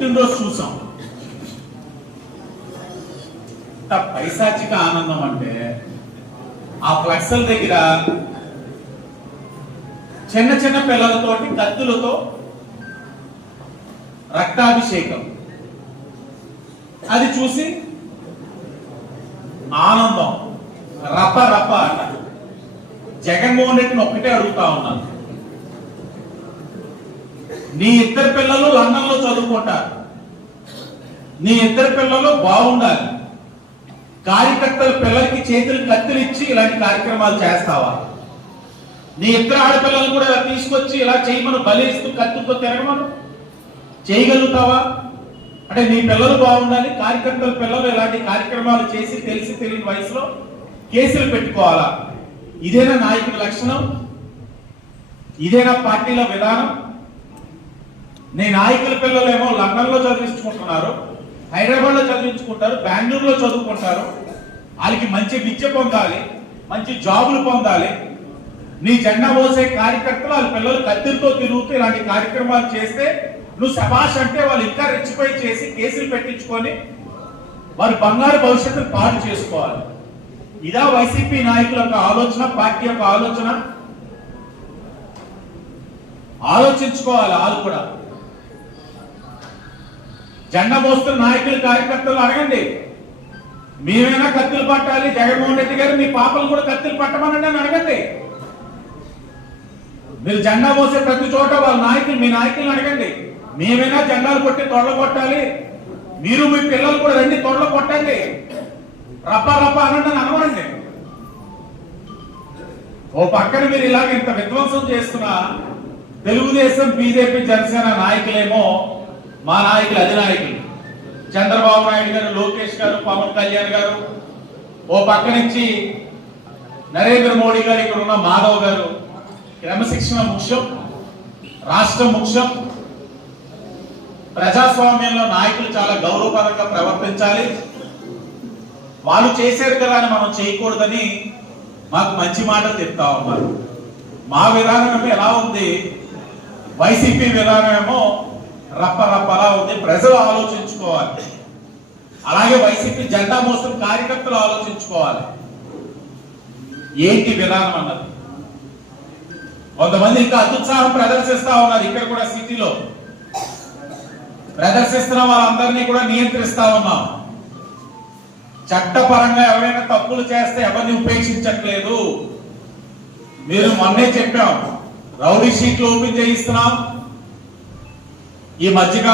పుట్టినరోజు చూసాం. పైశాచిక ఆనందం అంటే ఆ ఫ్లెక్స్ల దగ్గర చిన్న చిన్న పిల్లలతోటి కత్తులతో రక్తాభిషేకం, అది చూసి ఆనందం రప రప అన్న. జగన్మోహన్ రెడ్డిని ఒక్కటే అడుగుతా ఉన్నాను, నీ ఇద్దరు పిల్లలు లండన్ లో చదువుకుంటారు, నీ ఇద్దరు పిల్లలు బాగుండాలి, కార్యకర్తల పిల్లలకి చేతులు కత్తులు ఇచ్చి ఇలాంటి కార్యక్రమాలు చేస్తావా? నీ ఇద్దరు ఆడపిల్లలు కూడా ఇలా తీసుకొచ్చి ఇలా చేయమని బలిస్తూ కత్తులతో తిరగమను చేయగలుగుతావా? అంటే నీ పిల్లలు బాగుండాలి, కార్యకర్తల పిల్లలు ఇలాంటి కార్యక్రమాలు చేసి తెలిసి తెలియని వయసులో కేసులు పెట్టుకోవాలా? ఇదేనా నాయకుడి లక్షణం? ఇదేనా పార్టీల విధానం? నీ నాయకుల పిల్లలేమో లండన్ లో చదివించుకుంటున్నారు, హైదరాబాద్ లో చదివించుకుంటారు, బెంగళూరులో చదువుకుంటారు, వాళ్ళకి మంచి విద్య పొందాలి, మంచి జాబులు పొందాలి. నీ జెండా మోసే కార్యకర్తలు వాళ్ళ పిల్లలు కత్తిరితో తిరుగుతూ ఇలాంటి కార్యక్రమాలు చేస్తే నువ్వు శభాష్ అంటే వాళ్ళు ఇంకా రెచ్చిపోయి చేసి కేసులు పెట్టించుకొని వారి బంగారు భవిష్యత్తును పాడు చేసుకోవాలి. ఇదా వైసీపీ నాయకుల యొక్క ఆలోచన, పార్టీ యొక్క ఆలోచన? ఆలోచించుకోవాలి. వాళ్ళు కూడా జెండా మోస్తున్న నాయకులు కార్యకర్తలు అడగండి, మేమైనా కత్తులు పట్టాలి, జగన్మోహన్ రెడ్డి గారు మీ పాపలు కూడా కత్తులు పట్టమనండి అని అడగండి. మీరు జెండా మోసే ప్రతి చోట వాళ్ళ నాయకులు, మీ నాయకులను అడగండి, మేమైనా జెండాలు కొట్టి తొడలు కొట్టాలి, మీరు మీ పిల్లలు కూడా రండి తొడలు కొట్టండి, రప్ప రప్ప అనండి అని అనవండి. ఓ పక్కన మీరు ఇలాగ ఇంత విధ్వంసం చేస్తున్నా తెలుగుదేశం, బీజేపీ, జనసేన నాయకులేమో మా నాయకులు, అధినాయకులు చంద్రబాబు నాయుడు గారు, లోకేష్ గారు, పవన్ కళ్యాణ్ గారు, ఓ పక్క నుంచి నరేంద్ర మోడీ గారు, ఇక్కడ ఉన్న మాధవ్ గారు, క్రమశిక్షణ ముఖ్యం, రాష్ట్రం ముఖ్యం, ప్రజాస్వామ్యంలో నాయకులు చాలా గౌరవపరంగా ప్రవర్తించాలి, వాళ్ళు చేశారు కదా అని మనం చేయకూడదని మాకు మంచి మాటలు చెప్తా ఉన్నారు. మా విధానం ఎలా ఉంది, వైసీపీ విధానం ఏమో రప్ప రప్పలా ఉంది. ప్రజలు ఆలోచించుకోవాలి. అలాగే వైసీపీ జెండా మోస్తున్న కార్యకర్తలు ఆలోచించుకోవాలి ఏంటి విధానం అన్నది. కొంతమంది ఇంకా అత్యుత్సాహం ప్రదర్శిస్తా ఉన్నారు. ఇక్కడ కూడా సిటీలో ప్రదర్శిస్తున్న వాళ్ళందరినీ కూడా నియంత్రిస్తా ఉన్నాం. చట్టపరంగా ఎవరైనా తప్పులు చేస్తే ఎవరిని ఉపేక్షించట్లేదు. మీరు మొన్నే చెప్పాం, రౌడీ షీట్లు ఓపెన్ చేయిస్తున్నాం. ఈ మధ్యకాలంలో